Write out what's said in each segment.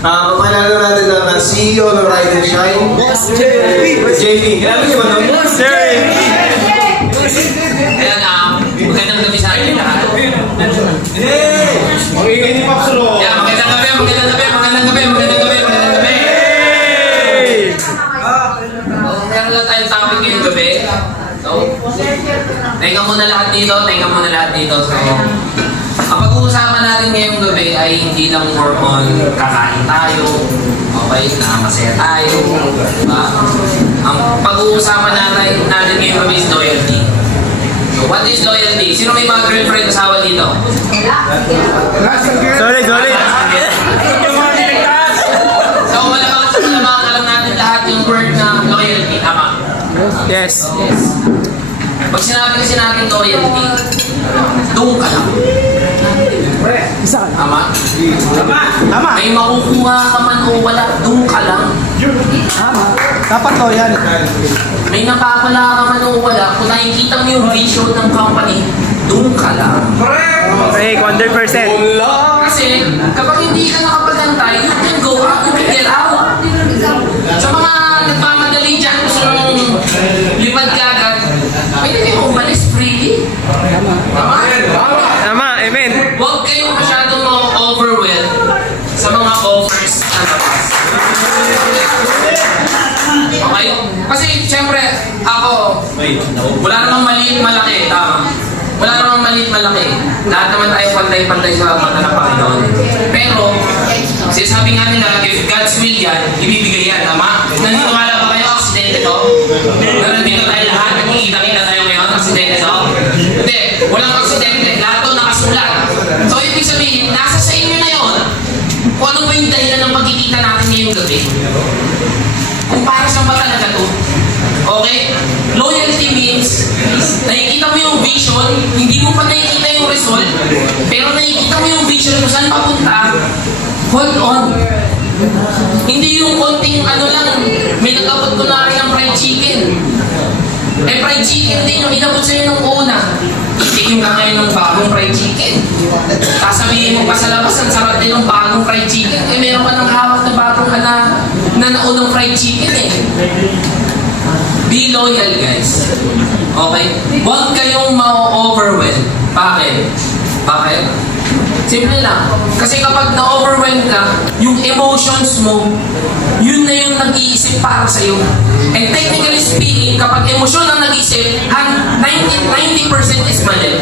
Mapalala natin ang CEO ng Ride and Shine. Boss JP! JP, kilala niyo ba nun? Boss JP! Ayan, magandang gabi sa akin lahat. Mag-iingay ni Pops Ro. Yeah, magandang gabi. Meron lang tayong topic ngayong gabi. So, tenga muna lahat dito. So, ang pag-uusapan natin ngayong gabi ay hindi lang more on kakain tayo, okay, na masaya tayo, diba? Ang pag-uusapan natin ngayong gabi is loyalty. So, what is loyalty? Sino may mga girlfriend asawa dito? Solid! So, malamang alam natin lahat yung word na loyalty, tama? Yes. Pag sinabi kasi natin loyalty, doon ka lang. Tama? Tama! May makukuha ka man o wala, doon ka lang. Tama! Dapat loyal. May napapala ka man o wala, kung nakikita mo yung vision ng company, doon ka lang. Okay, 100%. Kasi kapag hindi ka nakapagantay, you can go out, you can get out. Sa mga nagmamadali dyan, gusto nung lipad ka agad, pwede kayo umalis freely. Tama, amen. Huwag kayong masyadong ma-overwhelm sa mga offers na labas. Okay? Kasi siyempre, ako, wala namang maliit malaki, tama? Wala namang maliit malaki. Lahat naman tayo pantay-pantay sa mata ng Panginoon. Pero, sabi nga nila, if God's will yan, ibibigay yan, tama? Naniniwala ba kayo, aksidente to? Nandito tayo lahat, nagkikita-kita tayo ngayon, aksidente to? Hindi, walang aksidente, lahat to nakasulat. So, ibig sabihin, nasa sa inyo na yun. Kung ano ba yung dahilan ng pagkikita natin ngayong gabi? Kung para saan ba talaga to? Okay? Loyalty means, nakikita mo yung vision, hindi mo pa nakikita yung result, pero nakikita mo yung vision kung saan papunta, hold on. Hindi yung konting ano lang, may nagabot ko na rin ng fried chicken. Fried chicken din yung inabot sa'yo nung una. Tikim ka ngayon ng bagong fried chicken. Sasabihin mo pa sa labas, ang sarap din ng bagong fried chicken. Meron ka ng hawak na bagong na naunang fried chicken eh. Be loyal, guys. Okay? Huwag kayong ma-overwhelm. Bakit? Simple lang. Kasi kapag na-overwhelm ka, yung emotions mo, yun na yung nag-iisip para sa'yo. And technically speaking, kapag emosyon ang nag-iisip, 90% is mali.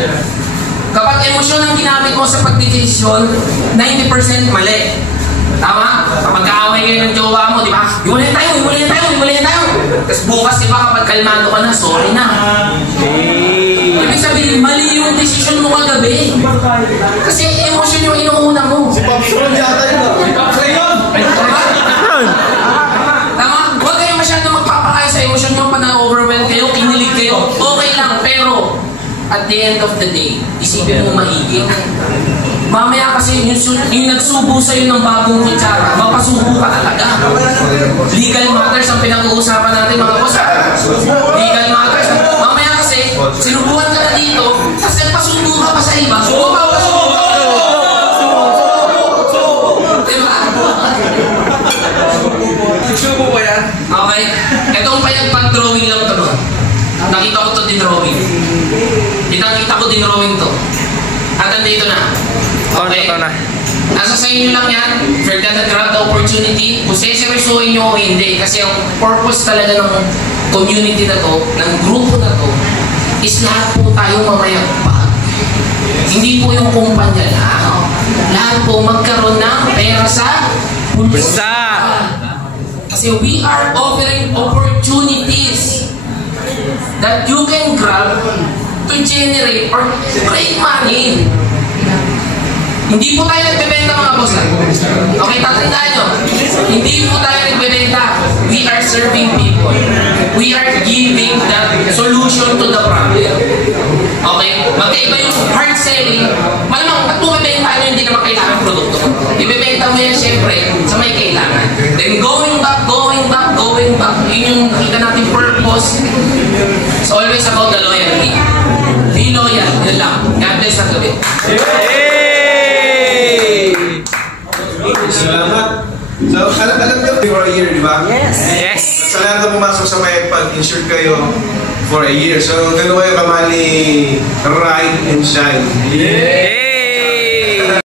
Kapag emosyon ang ginamit mo sa pagdedesisyon, 90% mali. Tama? Kapag kaaway kayo ng jowa mo, di ba? Iwalay tayo! Tapos bukas, di ba, kapag kalmado ka na, sorry na. Ibig sabihin, mali yung desisyon mo kagabi. Kasi emosyon yung inuuna mo. Si Pops Ro yata yun. Tama? Huwag kayo masyadong magpapakaya sa emosyon nyo pa na-overwhelm kayo, kinilig kayo. Okay lang, pero at the end of the day, isipin mo maigi. Mamaya kasi yung nagsubo sa'yo ng bagong kutsara, mapasubo ka talaga. Legal matters ang pinag-uusapan natin, mga boss. Legal matters. Mamaya kasi, sinubuhan ka na dito, tapos nagpasubo ka pa sa iba. Subo ka. Diba? Subo ba yan? Okay. Itong pag-drawing lang ito. Nakita ko ito din drawing. Kita ko din drawing to. At nandito na. Okay? Nasa sa inyo lang yan. If you're gonna grab the opportunity, kung seseryosohin nyo o hindi. Kasi ang purpose talaga ng community na to, ng grupo na to, is lahat po tayo mamayagpag. Hindi po yung kumpanya lang. Lahat po magkaroon ng pera sa bulsa. Kasi we are offering opportunities that you can grab to generate or create money. Hindi po tayo nagbebenta, mga boss. Okay, tatandaan nyo. Hindi po tayo nagbebenta. We are serving people. We are giving the solution to the problem. Okay? Magkaiba yung hard selling. Malamang, ba't bumibenta nyo hindi naman kailangan produkto? Ibebenta mo yan, syempre, sa may kailangan. Then going back. Yun yung nakita natin purpose. It's always about the loyalty. Be loyal. Yun lang. God bless ang gabi. Salamat. So, alam nyo, for a year, di ba? Yes. Sa lahat na pumasok sa Mayagpag, insured kayo for a year. So, gano'n kayo kamali ride and shine.